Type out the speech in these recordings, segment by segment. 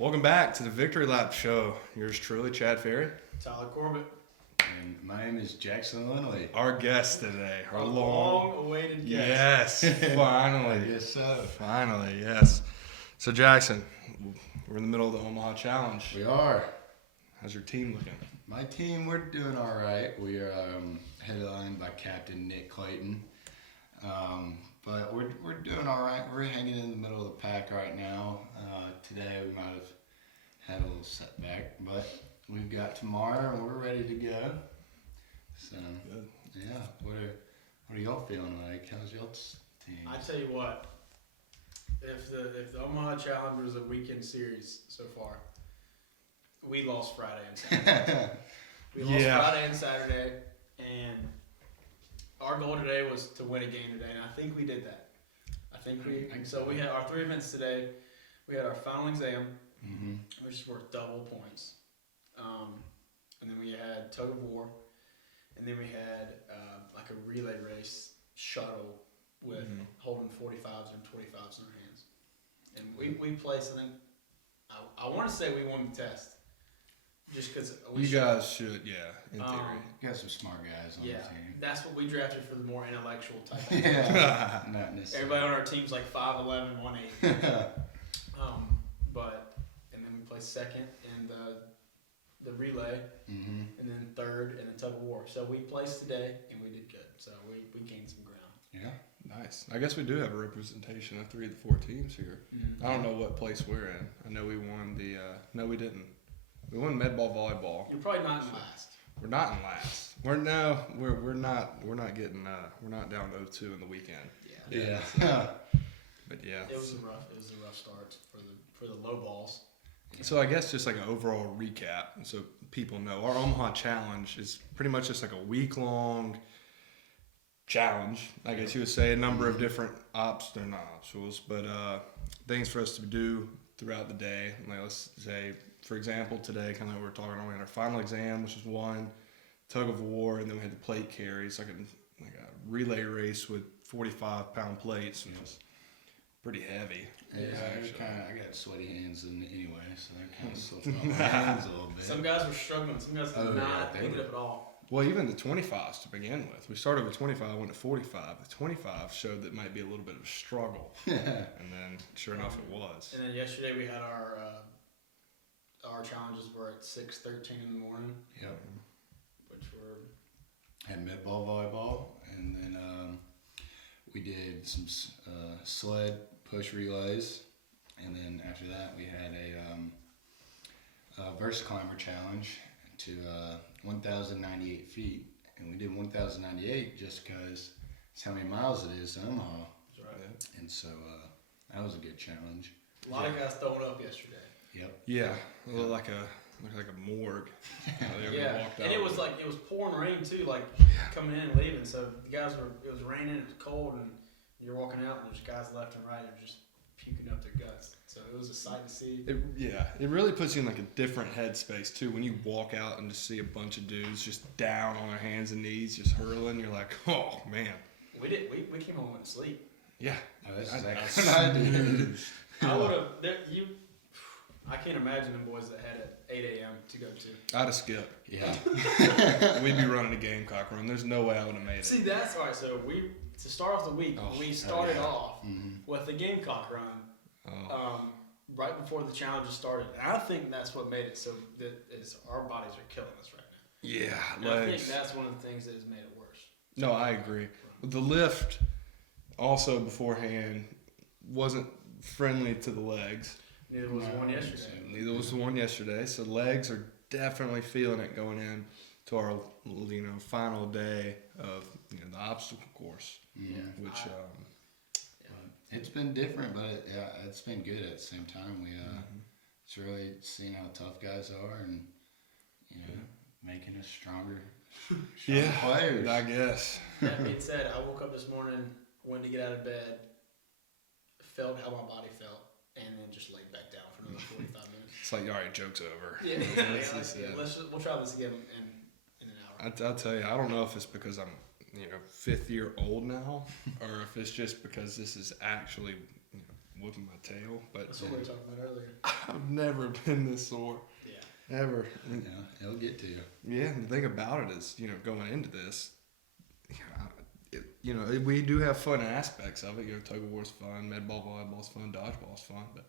Welcome back to the Victory Lap Show. Yours truly, Chad Fairey. Tyler Corbitt. And my name is Jackson Lindley. Our guest today. Our long-awaited guest. Yes, finally. Yes, so. Finally, yes. So, Jackson, we're in the middle of the Omaha Challenge. We are. How's your team looking? My team, we're doing all right. We are headlined by Captain Nick Clayton. But we're doing all right. We're hanging in the middle of the pack right now. Today we might have had a little setback, but we've got tomorrow and we're ready to go. So, Good. yeah. What are y'all feeling like? How's y'all's team? I tell you what, if the Omaha Challenge was a weekend series so far, we lost Friday and Saturday. Friday and Saturday, and our goal today was to win a game today, and I think we did that. We had our 3 events today. We had our final exam, which is worth double points, and then we had tug of war, and then we had like a relay race shuttle with holding 45s and 25s in our hands, and we placed. I think I want to say we won the test. Just because you guys should, in theory. You got some smart guys on the team. That's what we drafted for the more intellectual type. Yeah, not necessarily. Everybody on our team's like 5'11", 180. And then we placed second in the relay, and then third in the tug of war. So we placed today, and we did good. So we gained some ground. Yeah. Nice. I guess we do have a representation of 3 of the 4 teams here. I don't know what place we're in. I know we won the. No, we didn't. We won med ball volleyball. You're probably not in last. We're not in last. We're not getting. We're not down 0-2 in the weekend. Yeah. But yeah. It was a rough start for the low balls. So I guess just like an overall recap, so people know, our Omaha Challenge is pretty much just like a week-long challenge. I guess you would say a number of different they're not obstacles, but things for us to do throughout the day. Like let's say, for example, today, kind of like we were talking about, we had our final exam, which is one, tug of war, and then we had the plate carries, like a relay race with 45-pound plates, which is pretty heavy. Yeah, I got sweaty hands anyway, so they're kind of slipping off my hands a little bit. Some guys were struggling. Some guys did not pick it up at all. Well, even the 25s to begin with. We started with 25, went to 45. The 25 showed that it might be a little bit of a struggle. And then, sure enough, it was. And then yesterday we had our challenges were at 6:13 in the morning. Yep. Which were... Had med ball volleyball, and then we did some sled push relays, and then after that we had a verse climber challenge to 1,098 feet, and we did 1,098 just because it's how many miles it is to Omaha. That's right. And so that was a good challenge. A lot of guys throwing up yesterday. Yep. Yeah, it looked like a morgue. And it was pouring rain too, coming in and leaving. So the guys it was raining, it was cold, and you're walking out, and there's guys left and right that are just puking up their guts. So it was a sight to see. It really puts you in like a different headspace too. When you walk out and just see a bunch of dudes just down on their hands and knees, just hurling, you're like, oh man. We came home and went to sleep. Yeah. Oh, that's exactly what I did. I would have. I can't imagine them boys that had at 8 a.m. to go to. I'd have skipped. Yeah. We'd be running a Gamecock run. There's no way I would have made it. See, that's all right. So to start off the week, we started off with the Gamecock run right before the challenges started. And I think that's what made it so that our bodies are killing us right now. Yeah, and I think that's one of the things that has made it worse. No, I agree. The lift also beforehand wasn't friendly to the legs. Neither was the one yesterday. Neither was the one yesterday. So legs are definitely feeling it going in to our final day of the obstacle course. Yeah. Which it's been different, but it's been good at the same time. We it's really seeing how tough guys are and making us stronger players. I guess. That being said, I woke up this morning, went to get out of bed, felt how my body felt, and then just laid back down for another 45 minutes. It's like, all right, joke's over. We'll try this again in an hour. I'll tell you, I don't know if it's because I'm 5th year old now, or if it's just because this is actually whipping my tail, but That's what we were talking about earlier. I've never been this sore. Yeah. Ever. Yeah, it'll get to you. Yeah, and the thing about it is, going into this, we do have fun aspects of it. Tug of war's fun, med ball, volleyball's fun, dodgeball's fun, but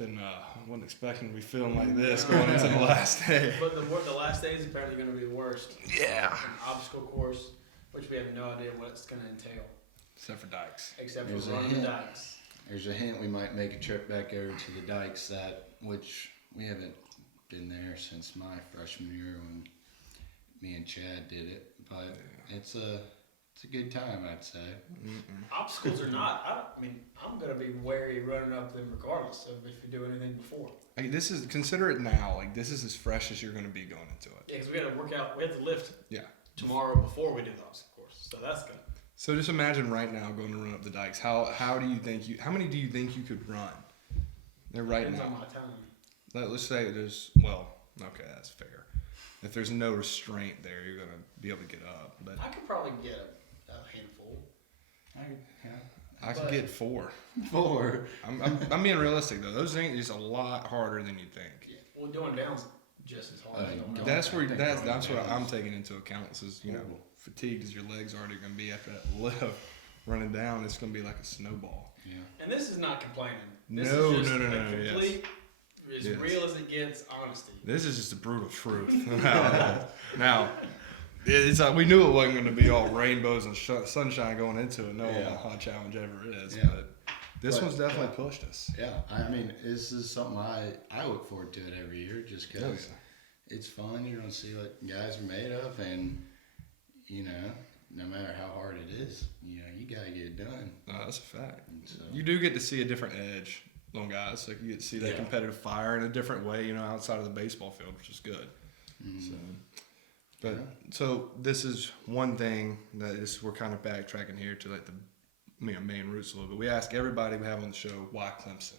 I wasn't expecting to be feeling like this going into the last day. But the last day is apparently going to be the worst. Yeah. An obstacle course, which we have no idea what it's going to entail. Except for dikes. Except There's for a running the hint. dikes. There's a hint we might make a trip back over to the dikes, which we haven't been there since my freshman year when me and Chad did it. But it's a good time, I'd say. Obstacles or not, I'm going to be wary running up them regardless of if you do anything before. Consider it now. Like, this is as fresh as you're going to be going into it. Yeah, because we got to work out. We have to lift tomorrow before we do the obstacle course. So that's good. So just imagine right now going to run up the dikes. How many do you think you could run? They're right Depends now. on my time. Let's say okay, that's fair. If there's no restraint there, you're going to be able to get up. But I could probably get a handful. I could get 4. 4. I'm being realistic though. Those things is a lot harder than you think. Yeah. Well, doing down's just as hard. That's what I'm taking into account. Is fatigued as your legs already going to be after that lift. Running down, it's going to be like a snowball. Yeah. And this is not complaining. This No. is just complete, as Yes. real as it gets, honesty. This is just the brutal truth. Now, it's we knew it wasn't going to be all rainbows and sunshine going into it. No hot challenge ever is. Yeah. But this one's definitely pushed us. Yeah, this is something I look forward to it every year just because it's fun. You're going to see what guys are made of, and, no matter how hard it is, you got to get it done. That's a fact. So, You do get to see a different edge on guys. Like, you get to see that competitive fire in a different way, outside of the baseball field, which is good. So this is one thing we're kind of backtracking here to like the main roots a little bit. We ask everybody we have on the show, why Clemson?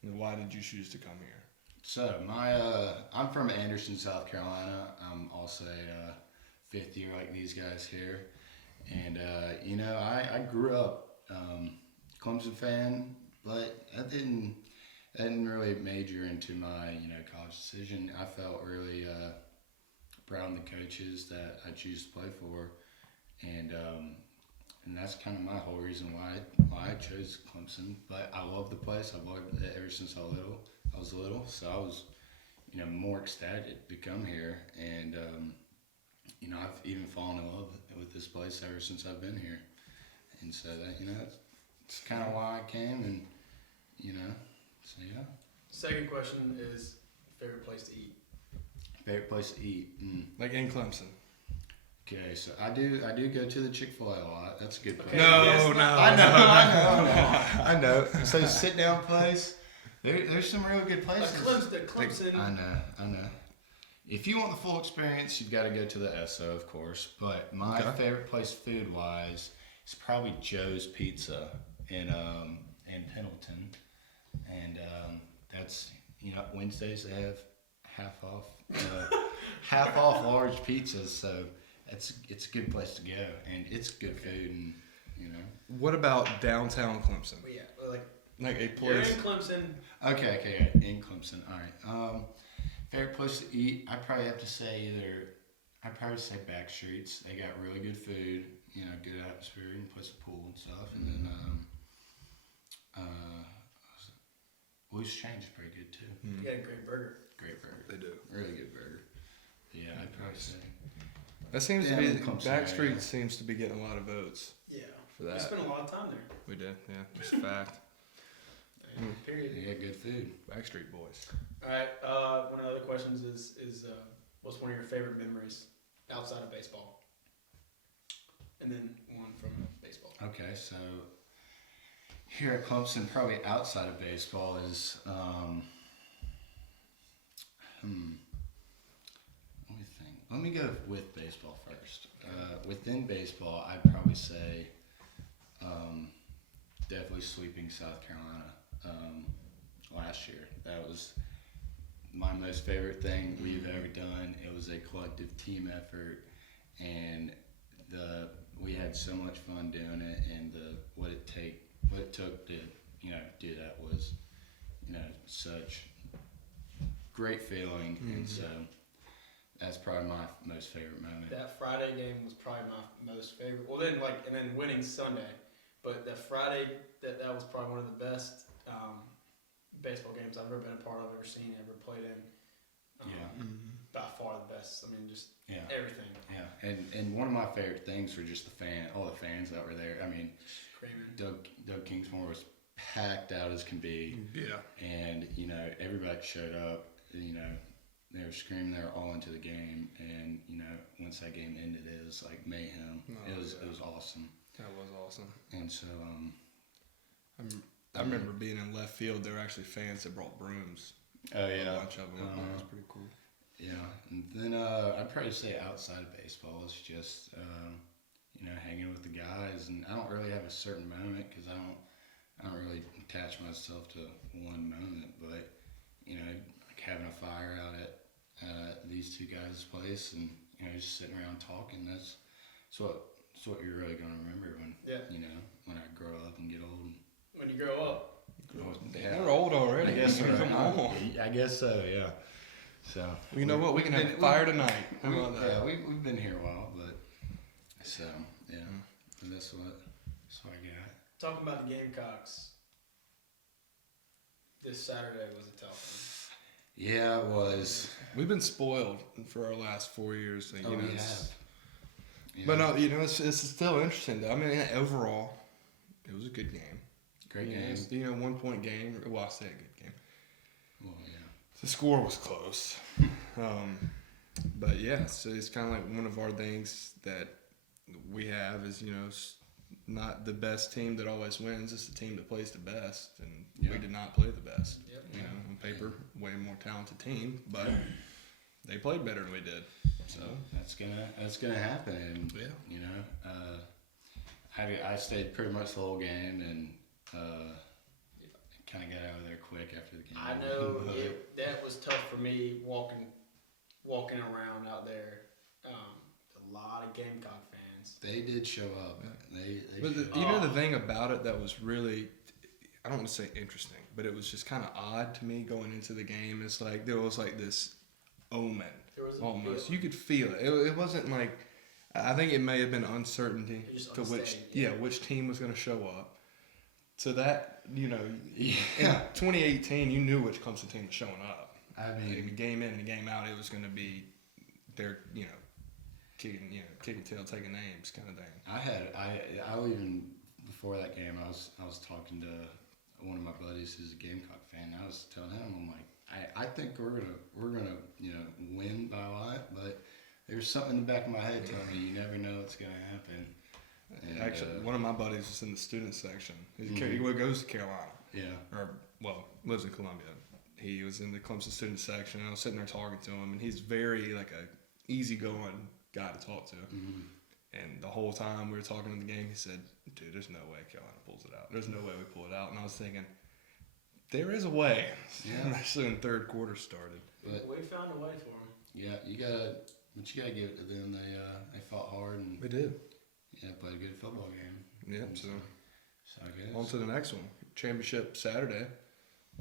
Why did you choose to come here? So I'm from Anderson, South Carolina. I'm also a fifth year like these guys here, and I grew up Clemson fan, but I didn't really major into my college decision. I felt really proud of the coaches that I choose to play for, and that's kind of my whole reason why I chose Clemson. But I love the place. I've loved it ever since I was little. So I was more ecstatic to come here, and I've even fallen in love with this place ever since I've been here, and so that it's kind of why I came, and so yeah. Second question is favorite place to eat. Favorite place to eat. Like in Clemson. Okay, so I do go to the Chick-fil-A a lot. That's a good place. Okay. No. I know. So sit down place. There's some real good places. Clemson. I know. If you want the full experience, you've got to go to the SO, of course. But my favorite place food-wise is probably Joe's Pizza in Pendleton, and that's Wednesdays they have half off large pizzas, so it's a good place to go, and it's good food, and What about downtown Clemson? Yeah, Like a you're place. in Clemson. Okay, in Clemson. All right. Favorite place to eat, I'd probably have to say I'd probably say Backstreets. They got really good food, good atmosphere, and plus a pool and stuff. And then Loose Change is pretty good too. You got a great burger. Great burger. They do. Really good burger. Yeah, I'd probably say. That seems to Yeah, be in Clemson Backstreet area. seems to be getting a lot of votes Yeah. for We that. spent a lot of time there. We did, yeah, that's a fact. Period. They got good food. Backstreet Boys. All right. One of the other questions is what's one of your favorite memories outside of baseball? And then one from baseball. Okay, so here at Clemson, probably outside of baseball is let me think. Let me go with baseball first. Within baseball, I'd probably say definitely sweeping South Carolina last year. That was my most favorite thing we've ever done. It was a collective team effort, and we had so much fun doing it, and what it what it took to, do that was, such great feeling. And so that's probably my most favorite moment. That Friday game was probably my most favorite. Well, then and then winning Sunday, but that Friday that was probably one of the best baseball games I've ever been a part of, ever seen, ever played in. By far the best. I mean, just everything. Yeah, and one of my favorite things were just all the fans that were there. I mean, screaming. Doug Kingsmore was packed out as can be. Yeah. And everybody showed up. They were screaming. They were all into the game. And once that game ended, it was like mayhem. It was awesome. That was awesome. And so I remember being in left field. There were actually fans that brought brooms. Oh yeah, a bunch of them. That was pretty cool. Yeah, and then I'd probably say outside of baseball, it's just hanging with the guys, and I don't really have a certain moment because I don't really attach myself to one moment, but like having a fire out at these two guys' place, and just sitting around talking. That's what you're really gonna remember when when I grow up and get old. When you grow up. We're old already. I guess so. Come on. I guess so. Yeah. So you know what? We can have fire tonight. How about that? Yeah, we've been here a while, but so and that's what I got. Talking about the Gamecocks, this Saturday was a tough one. Yeah, it was. We've been spoiled for our last 4 years. We have. Yeah. But no, it's still interesting though. I mean, overall, it was a good game. Great game. 1 point game. Well, I say a good game. Well, yeah. The score was close. But yeah, so it's kind of like one of our things that we have is, not the best team that always wins. It's the team that plays the best, and we did not play the best. Yep. On paper, way more talented team, but they played better than we did. So that's gonna happen. And, I stayed pretty much the whole game and kind of got out of there quick after the game. I know that was tough for me walking around out there. A lot of Gamecock fans. They did show up. But the thing about it that was really, I don't want to say interesting, but it was just kind of odd to me going into the game. It's like there was like this omen. There was almost. You could feel it. It wasn't like, I think it may have been uncertainty to which team was going to show up. So that, in 2018, you knew which Clemson team was showing up. I mean, game in and game out, it was going to be their, kicking tail, taking names kind of thing. I even before that game, I was talking to one of my buddies who's a Gamecock fan. I was telling him, I'm like, I think we're gonna win by a lot, but there's something in the back of my head telling me you never know what's gonna happen. And, actually, one of my buddies is in the student section. He goes to Carolina. Yeah. Lives in Columbia. He was in the Clemson student section. And I was sitting there talking to him, and he's very like a easygoing guy to talk to. Mm-hmm. And the whole time we were talking in the game, he said, "Dude, there's no way Carolina pulls it out. There's no way we pull it out." And I was thinking, there is a way. Yeah. Especially when third quarter started. But we found a way for them. Yeah, you gotta give it to them. They fought hard and We did. Yeah, played a good football game. Yeah. So I guess. On to the next one. Championship Saturday.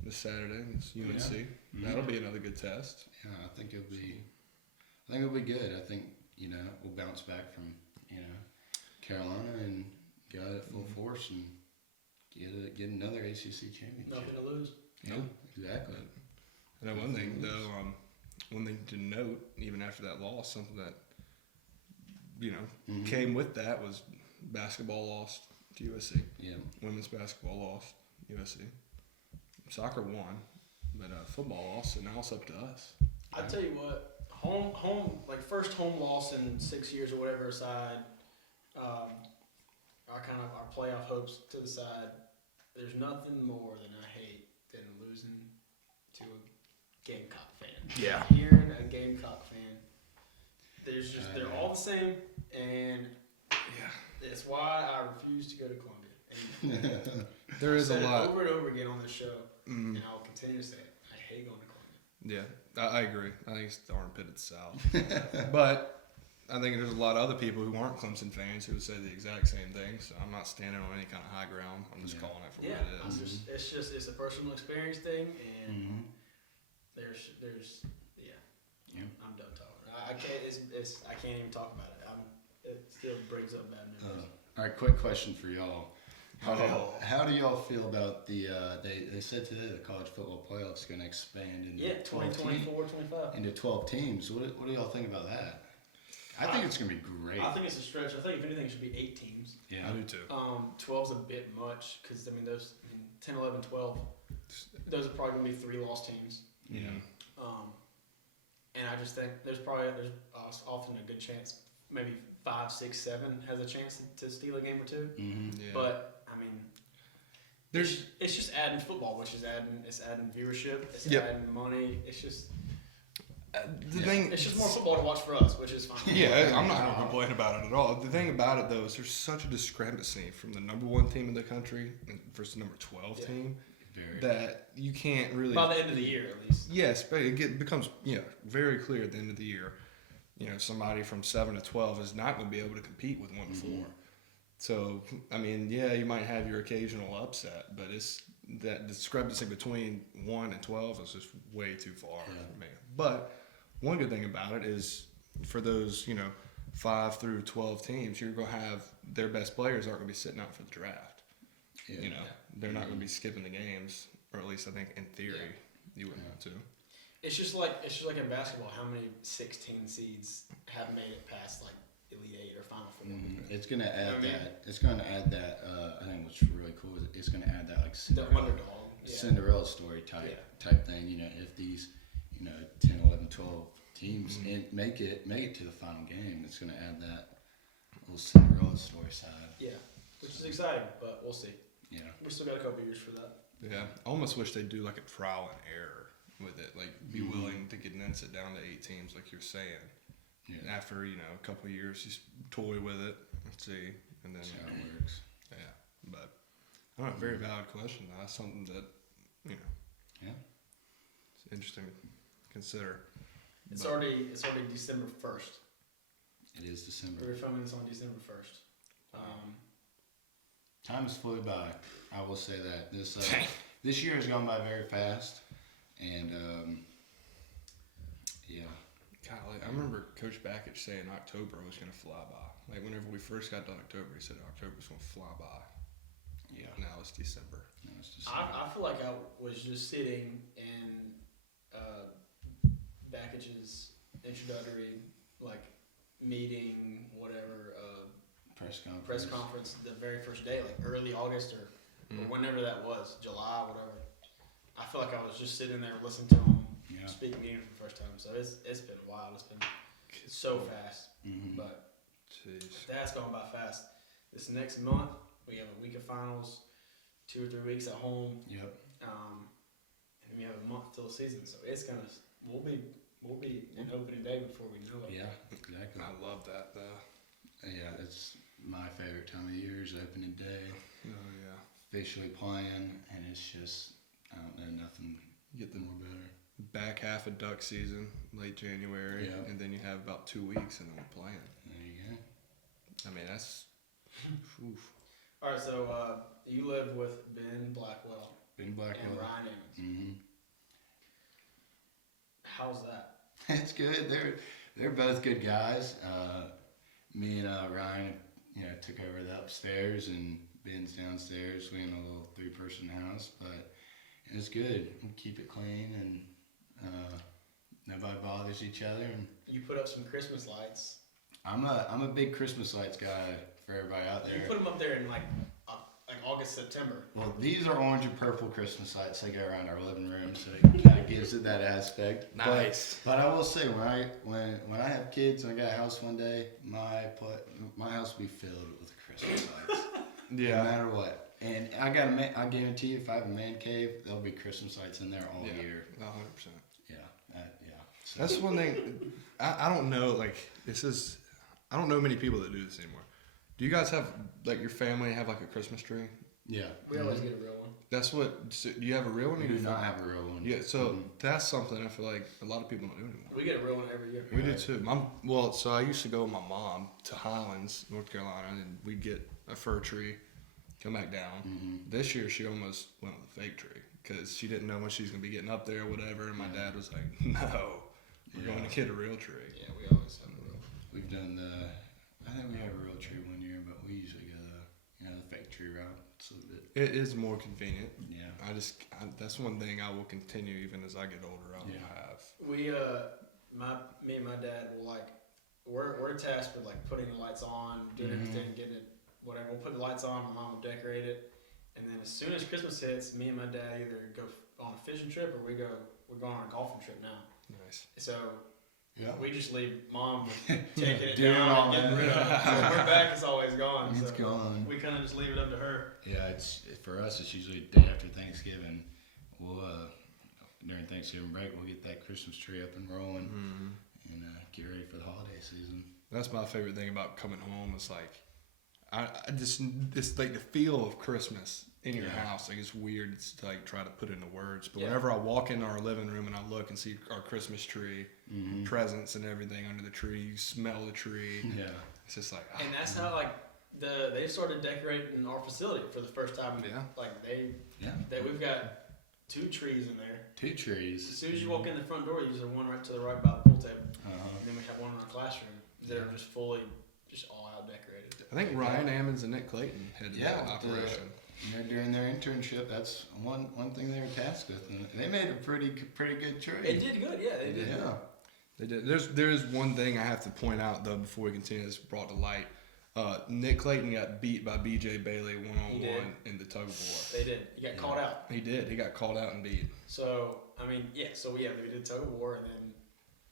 This Saturday, it's UNC. Yeah. Mm-hmm. That'll be another good test. Yeah, I think it'll be good. I think we'll bounce back from Carolina and go at full force and get another ACC championship. Nothing to lose. Yeah, exactly. And then one thing though, one thing to note, even after that loss, something that came with that was basketball lost to USC. Yeah. Women's basketball lost USC. Soccer won, but football lost, and now it's up to us. I tell you what, home like first home loss in 6 years or whatever aside, our playoff hopes to the side. There's nothing more than I hate than losing to a Gamecock fan. Yeah. Hearing a Gamecock fan, they're all the same, and that's why I refuse to go to Columbia. And There is a lot over and over again on this show, and I'll continue to say it. I hate going to Columbia. Yeah, I agree. I think it's the armpit of the South. But I think there's a lot of other people who aren't Clemson fans who would say the exact same thing. So I'm not standing on any kind of high ground. I'm just calling it for what it is. It's a personal experience thing, and Mm-hmm. there's Yeah. I'm done talking. I can't. I can't even talk about it. It still brings up bad memories. All right, quick question for y'all. Oh. How do y'all feel about the? They said today the college football playoffs are going to expand into 2024, 25. into 12 teams. What do y'all think about that? I think it's going to be great. I think it's a stretch. I think if anything, it should be 8 teams. Yeah, I do too. 12's a bit much because 10, 11, 12. Those are probably going to be 3 lost teams. Yeah. And I just think there's often a good chance, maybe 5, 6, 7 has a chance to steal a game or 2. Mm-hmm. Yeah. But I mean, it's just adding football, which is adding viewership, it's adding money. It's just it's just more football to watch for us, which is fine. Yeah, I'm not going to complain about it at all. The thing about it though is there's such a discrepancy from the number 1 team in the country versus the number 12 team that you can't really. By the end of the year, at least. Yes, but it becomes very clear at the end of the year. Somebody from 7 to 12 is not going to be able to compete with 1 to 4. So, I mean, you might have your occasional upset, but it's that discrepancy between 1 and 12 is just way too far for me. But one good thing about it is for those, 5 through 12 teams, you're going to have their best players aren't going to be sitting out for the draft. Yeah. They're not going to be skipping the games, or at least I think in theory you wouldn't want to. It's just like in basketball, how many 16 seeds have made it past like Elite 8 or Final 4? Mm-hmm. It's gonna add that. It's gonna add that. I think what's really cool is it's gonna add that like Cinderella story type thing. If these 10, 11, 12 teams make it to the final game, it's gonna add that little Cinderella story side. Yeah, which is exciting, but we'll see. Yeah, we still got a couple years for that. Yeah, I almost wish they'd do like a trial and error with it, like be willing to condense it down to 8 teams, like you're saying. Yeah. After a couple of years, just toy with it and see, and then see how it works. Yeah, but I don't know. Very valid question. That's something that Yeah, it's interesting to consider. It's already December 1st. It is December. We're filming this on December 1st. Time has flew by. I will say that this year has gone by very fast, and Golly, I remember Coach Backich saying October was going to fly by. Like whenever we first got done October, he said October was going to fly by. Yeah. Now it's December. I feel like I was just sitting in Backich's introductory meeting, whatever. Press conference the very first day, like early August or whenever that was, July, whatever. I feel like I was just sitting there listening to him speak meetings for the first time. So it's been wild. It's been so fast, but that's going by fast. This next month we have a week of finals, 2 or 3 weeks at home. Yep. And then we have a month till the season. So we'll be in opening day before we know it. Yeah, exactly. I love that though. Yeah, it's my favorite time of year is opening day. Oh yeah. Officially playing, and it's just nothing. Get the more better. Back half of duck season, late January, and then you have about 2 weeks, and then we're playing. There you go. I mean that's. Oof. All right, so you live with Ben Blackwell. And Ryan Emmons. Mm-hmm. How's that? It's good. They're both good guys. Me and Ryan, took over the upstairs, and Ben's downstairs. We in a little 3-person house, but it's good. We keep it clean, and nobody bothers each other. And you put up some Christmas lights. I'm a big Christmas lights guy for everybody out there. You put them up there in like August, September. Well, these are orange and purple Christmas lights. They go around our living room, so it kind of gives it that aspect. Nice. But I will say, when I have kids and I got a house one day, my house will be filled with Christmas lights. Yeah. No matter what. And I guarantee you, if I have a man cave, there'll be Christmas lights in there all year. 100%. Yeah. So. That's one thing. I don't know. I don't know many people that do this anymore. Do you guys have your family have a Christmas tree Yeah. We always get a real one. That's what. So do you have a real one? We or do you not have a real one. Yeah, so that's something I feel like a lot of people don't do anymore. We get a real one every year. We do too. So I used to go with my mom to Highlands, North Carolina, and we'd get a fir tree, come back down. This year she almost went with a fake tree because she didn't know when she was gonna be getting up there or whatever. And my dad was like, "No, we're going to get a real tree." Yeah, we always have a real one. We've done I think we had a real tree one year, but we usually go the fake tree route. It's a little bit. It is more convenient. Yeah. That's one thing I will continue even as I get older. I will have. We me and my dad will we're tasked with putting the lights on, doing everything, getting it whatever. We'll put the lights on. My mom will decorate it, and then as soon as Christmas hits, me and my dad either go on a fishing trip or we're going on a golfing trip now. Nice. So Yeah. we just leave mom taking it Doing all down and getting that. rid of it. So we're back, it's always gone. It's so gone. we kind of just leave it up to her. Yeah, for us. It's usually the day after Thanksgiving. We'll during Thanksgiving break, we'll get that Christmas tree up and rolling, and get ready for the holiday season. That's my favorite thing about coming home. Is I just it's like the feel of Christmas in your house. Like it's weird. It's to try to put it into words. But whenever I walk into our living room and I look and see our Christmas tree, presents and everything under the tree, you smell the tree. Yeah. It's just like. And that's how they started decorating our facility for the first time. Yeah. We've got 2 trees in there. 2 trees. As soon as you walk in the front door, there's one right to the right by the pool table. And then we have one in our classroom that are just fully, just all out decorated. I think Ryan Ammons and Nick Clayton headed that operation. During their internship, that's one thing they were tasked with, and they made a pretty good tree. It did good, yeah. They did. Yeah. They did. There is one thing I have to point out though before we continue. This brought to light. Nick Clayton got beat by BJ Bailey 1-on-1 in the tug of war. They did. He got called out. He did. He got called out and beat. So we did tug of war, and then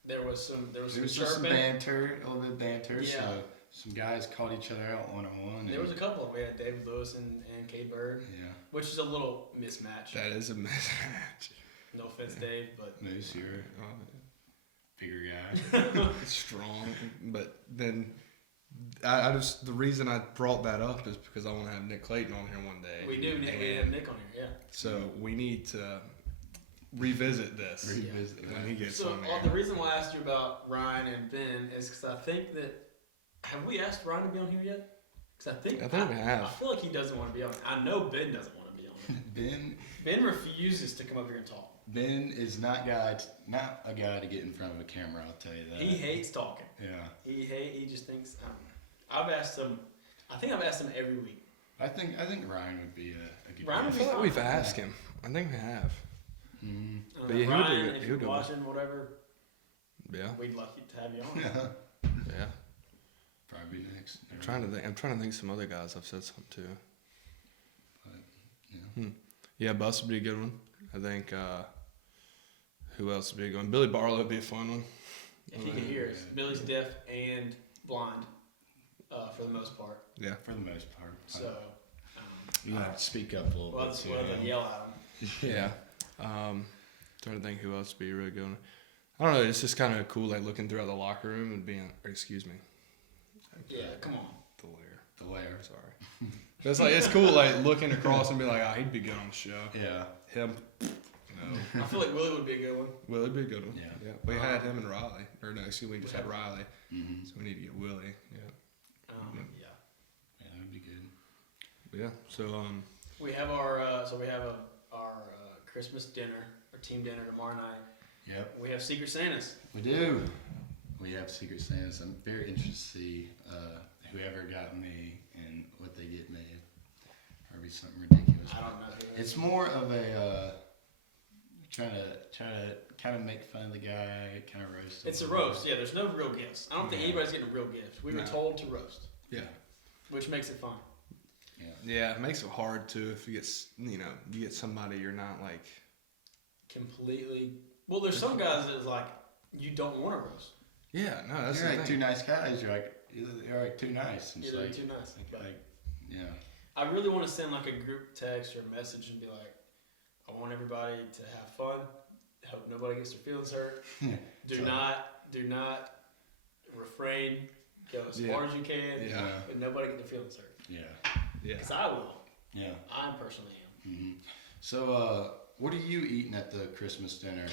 there was some just some banter, a little bit of banter. Yeah. So some guys called each other out 1-on-1. There was a couple. We had David Lewis and Kate Bird. Yeah. Which is a little mismatch. That is a mismatch. No offense, Dave, but Moose, you're a bigger guy. Strong, but then I just the reason I brought that up is because I want to have Nick Clayton on here one day. We do. We have Nick on here, yeah. So we need to revisit this when he gets so on there. The reason why I asked you about Ryan and Ben is because I think that have we asked Ryan to be on here yet? Because I think we have. I feel like he doesn't want to be on. I know Ben doesn't want to be on. Ben refuses to come up here and talk. Ben is not a guy to get in front of a camera. I'll tell you that. He hates talking. Yeah. He just thinks. I've asked him. I think I've asked him every week. I think Ryan would be a good. Ryan I would feel be like fine. we've asked him. I think we have. Mm-hmm. But yeah, Ryan, he if would you're watching, whatever, Yeah. we'd like to have you on. Yeah. Probably next. I'm trying to think some other guys I've said something to. But, yeah. Yeah, Bus would be a good one. I think who else would be a good one? Billy Barlow would be a fun one. If he can hear us. Billy's deaf and blind, for the most part. Yeah. For the most part. So, You have to speak up a little we'll bit. have to yell at him. Yeah. Trying to think who else would be a really good one. I don't know. It's just kind of cool, looking throughout the locker room and being. Excuse me. Yeah, come on. The layer. Sorry. It's it's cool, looking across and be like, he'd be good on the show. Yeah. Him. No. I feel like Willie would be a good one. Willie would be a good one. Yeah. We had him and Riley. Or no, excuse me, we just had Riley. Mm-hmm. So we need to get Willie. Yeah. Yeah. Yeah, that would be good. But yeah. So We have our Christmas dinner, our team dinner tomorrow night. Yep. We have Secret Santas. We do. We have Secret Santas. I'm very interested to see whoever got me and what they get me. Probably something ridiculous. I don't know. It's more of a trying to kind of make fun of the guy, kind of roast him. It's a roast. Yeah, there's no real gifts. I don't think anybody's getting a real gift. We were told to roast. yeah. Which makes it fun. Yeah, it makes it hard too if you get you get somebody you're not Completely. Well, there's some guys that is you don't want to roast. Yeah, no, that's You're the thing. two nice guys. You're too nice. And it's Either too nice. yeah. I really want to send a group text or a message and be like, I want everybody to have fun. Hope nobody gets their feelings hurt. Do not refrain. Go as far as you can. Yeah. And nobody get their feelings hurt. Yeah. Yeah. Because I will. Yeah. I personally am. Mm-hmm. So, what are you eating at the Christmas dinner?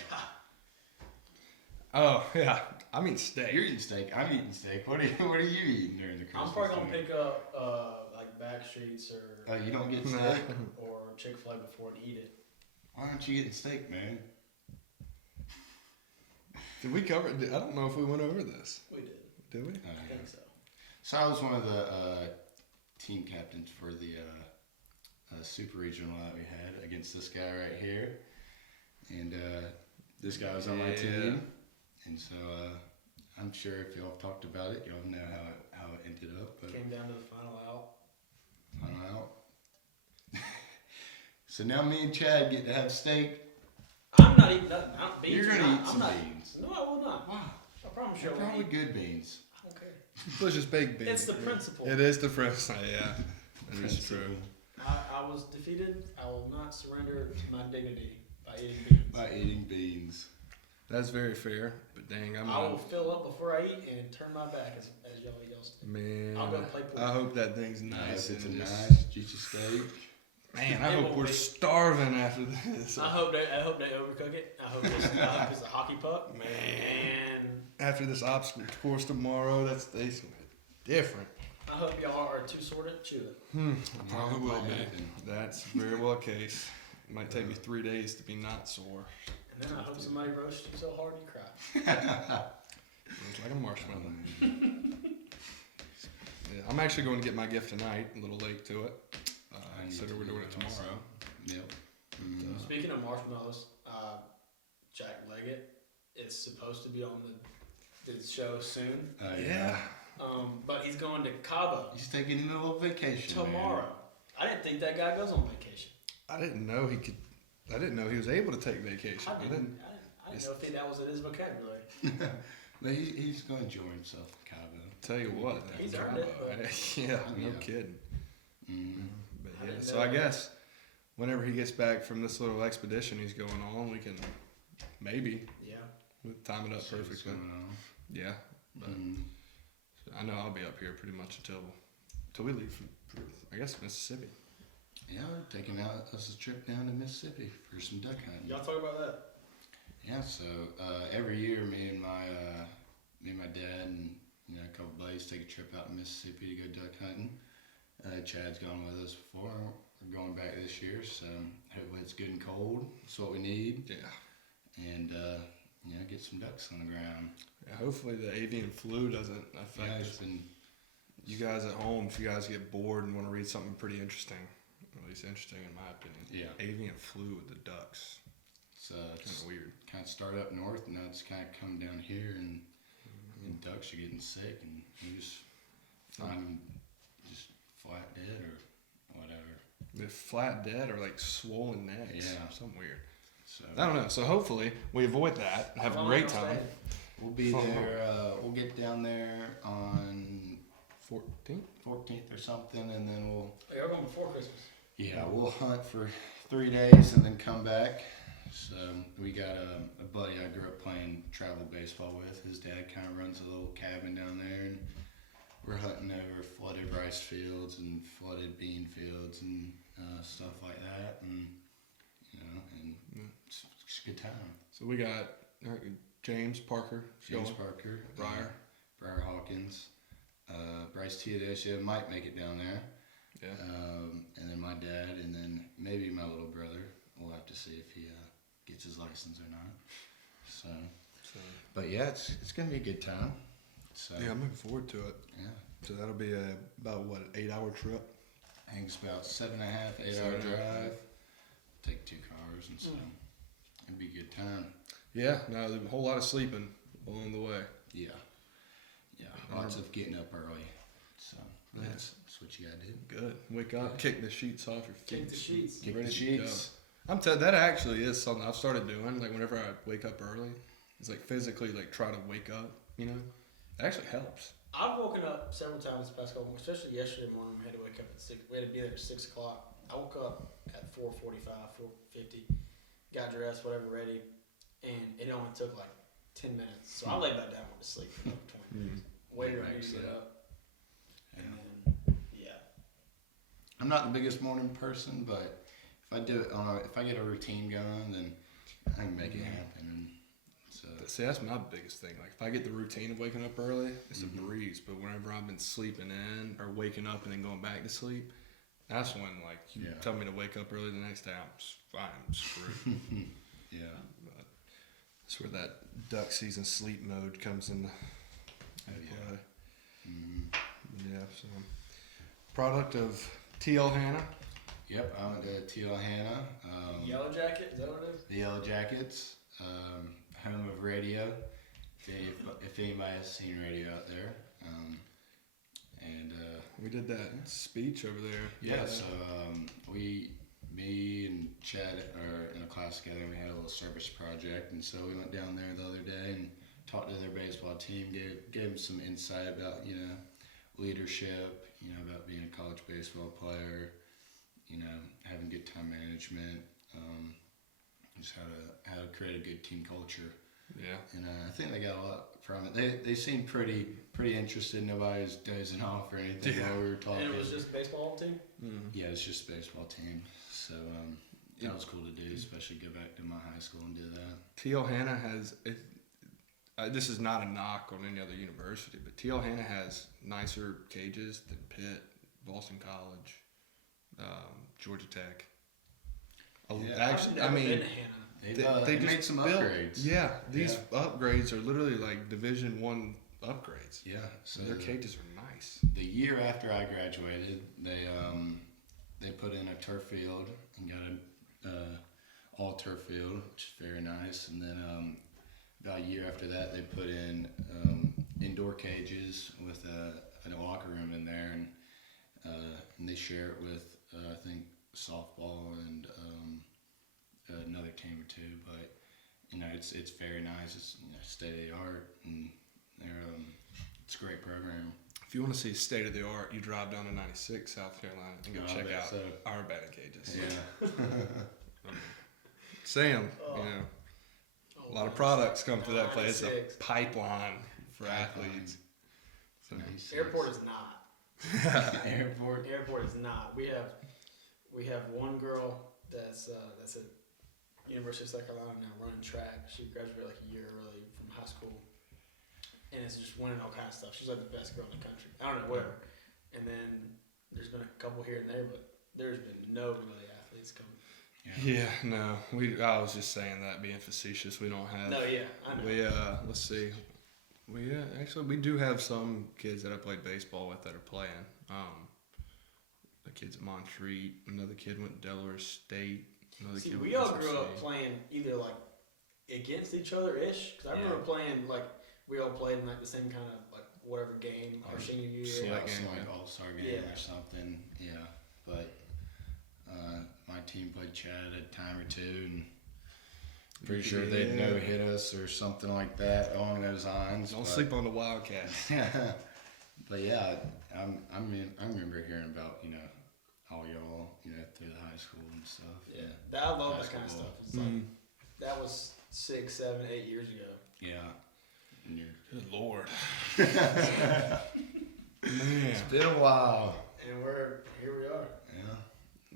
Oh yeah, I'm eating steak. You're eating steak. I'm eating steak. What are you eating during the Christmas I'm probably gonna dinner? pick up like Backstreets or Oh, you don't get steak? or Chick-fil-A before and eat it. Why aren't you getting steak, man? Did we cover it? I don't know if we went over this. We did. Did we? I think so. So I was one of the team captains for the super regional that we had against this guy right here, and this guy was on my team, and so I'm sure if y'all talked about it, y'all know how it ended up. But Came down to the final out. So now me and Chad get to have steak. I'm not eating nothing. Beans. You're gonna eat some beans. No, I will not. Wow, I promise you. they're I won't probably eat. good beans. I don't care. Delicious baked beans. It's the principle. It is the principle. Yeah, that is true. I was defeated. I will not surrender my dignity by eating beans. By eating beans. That's very fair. But dang, I will fill up before I eat and turn my back as y'all eat y'all's. Man, I'll go play pool. I hope that thing's Nice. nice. It's a and just- nice juicy steak. Man, I It hope won't we're be. starving after this. I hope they overcook it. I hope it's a hockey puck. Man. And After this obstacle course tomorrow, that's different. I hope y'all are too sore to chew it. Probably will might be. happen. That's very well a case. It might take me 3 days to be not sore. And then I hope somebody roasts you so hard you cry. It's like a marshmallow. Yeah, I'm actually going to get my gift tonight. A little late to it. I need So to we're do doing it that also. tomorrow. Yep. Mm. Speaking of marshmallows, Jack Leggett is supposed to be on the show soon. Yeah. But he's going to Cabo He's taking a little vacation. tomorrow. Man. I didn't think that guy goes on vacation. I didn't know he could. I didn't know he was able to take vacation. I didn't know if that was in his vocabulary. But he's going to enjoy himself in Cabo. Tell you what, He's Cabo, earned it, yeah, no Yeah. kidding. Mm. But I yeah, didn't so know I that. guess whenever he gets back from this little expedition he's going on, we can maybe Yeah. time it up See what's perfectly. going on. Yeah, but Mm. I know I'll be up here pretty much until we leave for I guess Mississippi. Yeah, we're taking us a trip down to Mississippi for some duck hunting. Y'all talk about that. Yeah, so every year, me and my dad and a couple buddies take a trip out to Mississippi to go duck hunting. Chad's gone with us before. We're going back this year, so hopefully it's good and cold. That's what we need, Yeah. and get some ducks on the ground. Yeah, hopefully the avian flu doesn't affect Yeah, it's been you guys at home. If you guys get bored and want to read something pretty interesting, at least interesting in my opinion. Yeah. Avian flu with the ducks. it's Kind of weird. kind of started up north, and now it's kind of come down here, and ducks are getting sick, and you just find them just flat dead or whatever. They're flat dead or like swollen necks. Yeah. Something weird. So I don't know. So hopefully we avoid that and have a How long great y'all time. staying? we'll be there. We'll get down there on 14th? 14th or something, and then Oh, y'all going before Christmas. we'll hunt for 3 days and then come back. So we got a buddy I grew up playing travel baseball with. His dad kind of runs a little cabin down there, and we're hunting over flooded rice fields and flooded bean fields and stuff like that, and it's a good time. So we got James Parker, James going. Parker, Briar. Hawkins, Bryce Teodosia might make it down there. Yeah. And then my dad, and then maybe my little brother. We'll have to see if he gets his license or not. So, but yeah, it's gonna be a good time. So Yeah, I'm looking forward to it. yeah, So that'll be about what, an 8-hour trip? I think it's about 7.5, 8 hour 7.5. drive. Take 2 cars, and so it'd be a good time. Yeah. No, there's a whole lot of sleeping along the way. Yeah, lots of getting up early. So Yeah. that's what you gotta do. Good. Wake up, kick the sheets off your feet. Kick the sheets. Kick Ready the to go. sheets. That actually is something I've started doing. Like whenever I wake up early, it's like physically like try to wake up. It actually helps. I've woken up several times this past couple months, especially yesterday morning. We had to wake up at 6. We had to be there at 6 o'clock. I woke up at 4:45, 4:50, got dressed, whatever, ready, and it only took like 10 minutes. So I laid back down, went to sleep for another 20 minutes. Waited on you to get up, and then I'm not the biggest morning person, but if I do it if I get a routine going, then I can make it happen. And so See, that's my biggest thing. Like, if I get the routine of waking up early, it's a breeze. But whenever I've been sleeping in or waking up and then going back to sleep, that's when, like, you tell me to wake up early the next day, I'm screwed. yeah. But that's where that duck season sleep mode comes into play. Yeah, so. Product of T.L. Hanna. Yep, I went to T.L. Hanna. Yellow Jacket, is that what it is? The Yellow Jackets, home of radio. If anybody has seen radio out there. We did that speech over there. Yeah, so me and Chad are in a class together, and we had a little service project, and so we went down there the other day and talked to their baseball team, gave them some insight about, leadership, about being a college baseball player, having good time management, just how to create a good team culture. Yeah. And I think they got a lot from it. They seemed pretty interested. Nobody was dozing off or anything while we were talking. And it was just baseball team? Mm-hmm. Yeah, it's just baseball team. So that was cool to do, especially go back to my high school and do that. T.L. Hanna has, this is not a knock on any other university, but T.L. Hanna has nicer cages than Pitt, Boston College, Georgia Tech. Yeah. Actually, I've never been to Hanna. They made some upgrades. Yeah, these upgrades are literally like Division I upgrades. Yeah, so their cages are nice. The year after I graduated, they put in a turf field and got an all turf field, which is very nice. And then about a year after that, they put in indoor cages with a locker room in there, and they share it with I think softball and another team or two. But it's very nice. It's state of the art, and it's a great program. If you want to see state of the art, you drive down to 96 South Carolina and go check out our batting cages. Yeah. Sam, a lot of products come through that place. It's a pipeline for athletes. So. Airport is not. Airport is not. We have one girl that's at University of South Carolina now running track. She graduated like a year early from high school, and it's just winning all kinds of stuff. She's like the best girl in the country. I don't know, whatever. And then there's been a couple here and there, but there's been no really athletes coming. Yeah, no. I was just saying that, being facetious. We don't have. No, yeah, I know. We let's see. We do have some kids that I played baseball with that are playing. The kids at Montreat. Another kid went to Delaware State. See, we all grew up playing either like against each other ish. Because I remember playing like we all played in like the same kind of like whatever game our senior year. Select game, like all-star game or something. Yeah, but my team played Chad a time or two, and pretty sure they'd no-hit us or something like that along those lines. Don't sleep on the Wildcats. But yeah, I remember hearing about all y'all through the high school and stuff. Yeah, I love that kind of stuff. It's like that was 6, 7, 8 years ago. Yeah. Good Lord. Man. It's been a while. And here we are.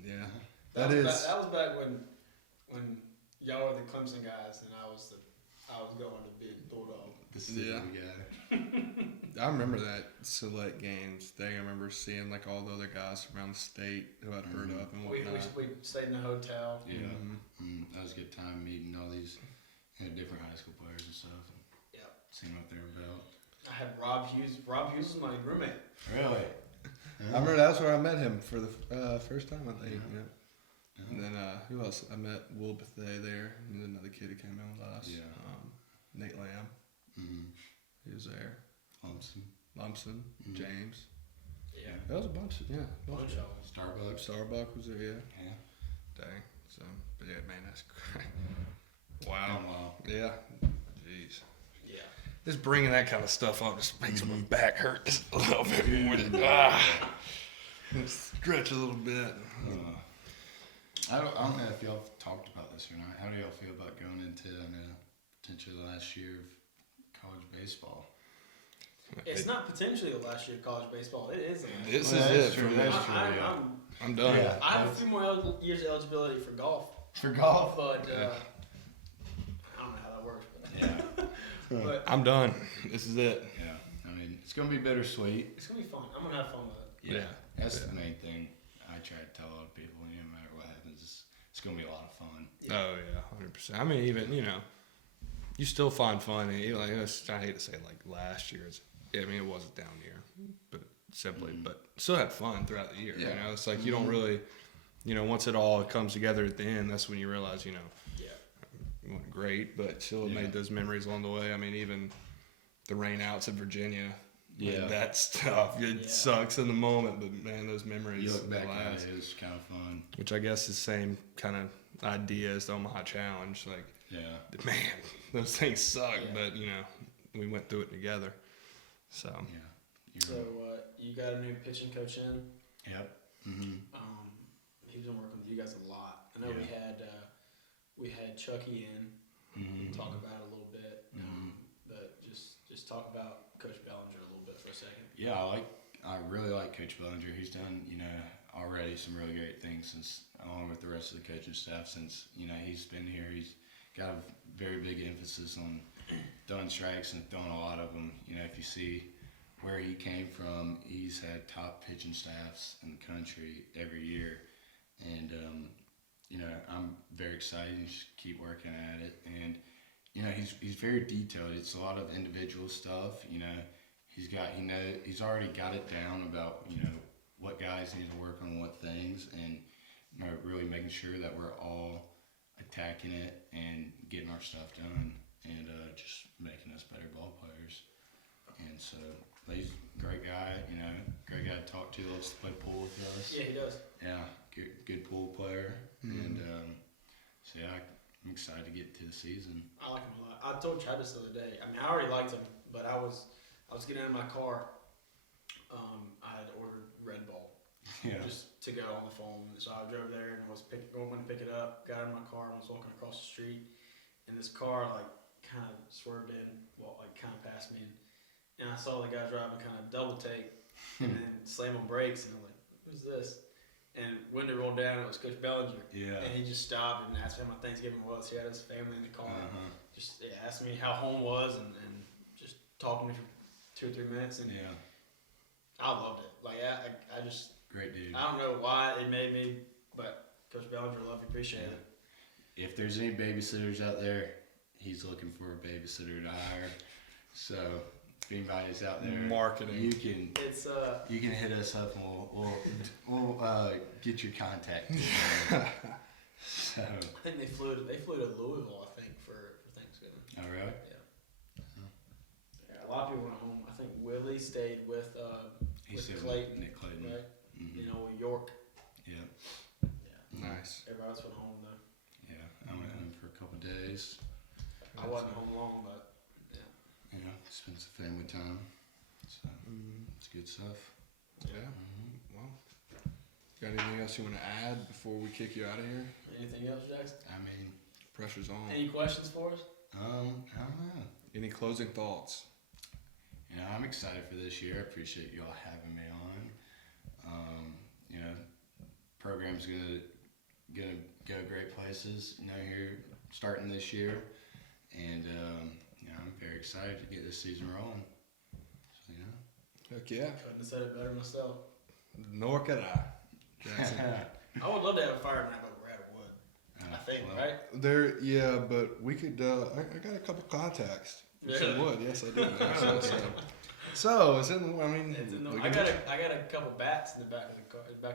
Yeah. That was back when y'all were the Clemson guys and I was going to be a Bulldog. The city guy. I remember that select games thing. I remember seeing like all the other guys from around the state who I'd heard of and whatnot. We stayed in the hotel. Yeah. That was a good time meeting all these different high school players and stuff. Yep. Seeing what they're about. I had Rob Hughes. Rob Hughes was my roommate. Really? I remember that's where I met him for the first time, I think. Yeah. And then who else? I met Will Bethea there, and then another kid who came in with us. Yeah. Nate Lamb. He was there. Lumpson. James. Yeah. That was a bunch. Bunch of them. Starbuck was there. Yeah. Yeah. Dang. So, but yeah, man, that's great. Wow. Yeah. Jeez. Yeah. Just bringing that kind of stuff up just makes my back hurt just a little bit more. Stretch a little bit. I don't know if y'all talked about this or not. How do y'all feel about going into potentially the last year of college baseball? It's not potentially the last year of college baseball. It is. This Well, is that's it. true, For that's me. true. I'm done. Yeah. I have a few more years of eligibility for golf, For golf? but Yeah. I don't know how that works. Yeah. But I'm done. This is it. Yeah. I mean, it's going to be bittersweet. it's gonna be fun. I'm gonna have fun with it. Yeah. That's the main thing. I try to tell a lot of people, no matter what happens, it's going to be a lot of fun. Oh yeah, 100%. I mean, even you still find fun. And like I hate to say, like last year's. I mean, it was a down year, but but still had fun throughout the year. Yeah. It's like you don't really, once it all comes together at the end, that's when you realize, Yeah. it went great, but still Yeah. made those memories along the way. I mean, even the rain outs at Virginia. Yeah. Like, that stuff. It Yeah. sucks in the moment, but man, those memories You look back at last. it, it was kind of fun. Which I guess is the same kind of idea as the Omaha Challenge. Like, Yeah. man, those things suck, Yeah. but we went through it together. So Yeah. So you got a new pitching coach in. Yep. Mm-hmm. He's been working with you guys a lot. I know we had Chucky in Mm-hmm. talk about it a little bit. Mhm. But just talk about Coach Bellinger a little bit for a second. Yeah, I really like Coach Bellinger. He's done, already some really great things since, along with the rest of the coaching staff, since, he's been here. He's got a very big emphasis on throwing strikes and throwing a lot of them. If you see where he came from, he's had top pitching staffs in the country every year. And, I'm very excited to just keep working at it. And, he's very detailed. It's a lot of individual stuff, he's already got it down about, what guys need to work on what things, and really making sure that we're all attacking it and getting our stuff done, and just making us better ball players. And so he's a great guy, great guy to talk to, loves to play pool with us. Yeah, he does. Yeah, good pool player. And so yeah, I'm excited to get to the season. I like him a lot. I told Travis the other day. I mean, I already liked him, but I was getting in my car. I had ordered Red Bull just to go on the phone. So I drove there and was going to pick it up. Got in my car and was walking across the street, and this car kind of swerved in, kind of past me, and I saw the guy driving kind of double take and then slam on brakes, and I'm like, "Who's this?" And window rolled down. It was Coach Bellinger. Yeah. And he just stopped and asked me how my Thanksgiving was. He had his family in the car. Uh-huh. Just asked me how home was and just talked to me for 2 or 3 minutes. And Yeah. I loved it. I just, Great dude. I don't know why it made me, but Coach Bellinger, love you, appreciate it. If there's any babysitters out there, he's looking for a babysitter to hire. So if anybody's out there, Marketing. you can hit us up and we'll get your contact. So. I think they flew to Louisville, I think, for Thanksgiving. Oh really? Yeah, a lot of people went home. I think Willie stayed with Clayton, Nick Clayton. right? Mm-hmm. York. Yeah. Yeah. Nice. Everybody else went home though. Yeah. I went home for a couple of days. I wasn't home long, but Spent some family time. So it's good stuff. Yeah. Well, got anything else you want to add before we kick you out of here? anything else, Jackson? I mean, Pressure's on. Any questions for us? I don't know. Any closing thoughts? I'm excited for this year. I appreciate you all having me on. Program's gonna go great places. Here starting this year, and I'm very excited to get this season rolling. So Heck yeah. Couldn't have said it better myself. Nor could I. Jackson. I would love to have a fireman out of Rattle Wood. I think, right? There, but we could. I got a couple contacts. Really? Some wood, yes, I do. So is it? I mean, I got a couple bats in the back of the car.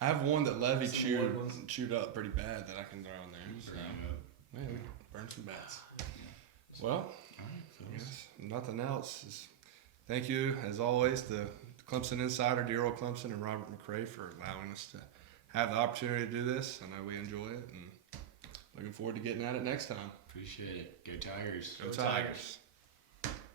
I have one that Levy Some wood ones. chewed up pretty bad that I can throw in there. So yeah, we can burn some bats. Well, I guess nothing else. Thank you, as always, to Clemson Insider, dear old Clemson, and Robert McRae for allowing us to have the opportunity to do this. I know we enjoy it, and looking forward to getting at it next time. Appreciate it. Go Tigers. Go Tigers.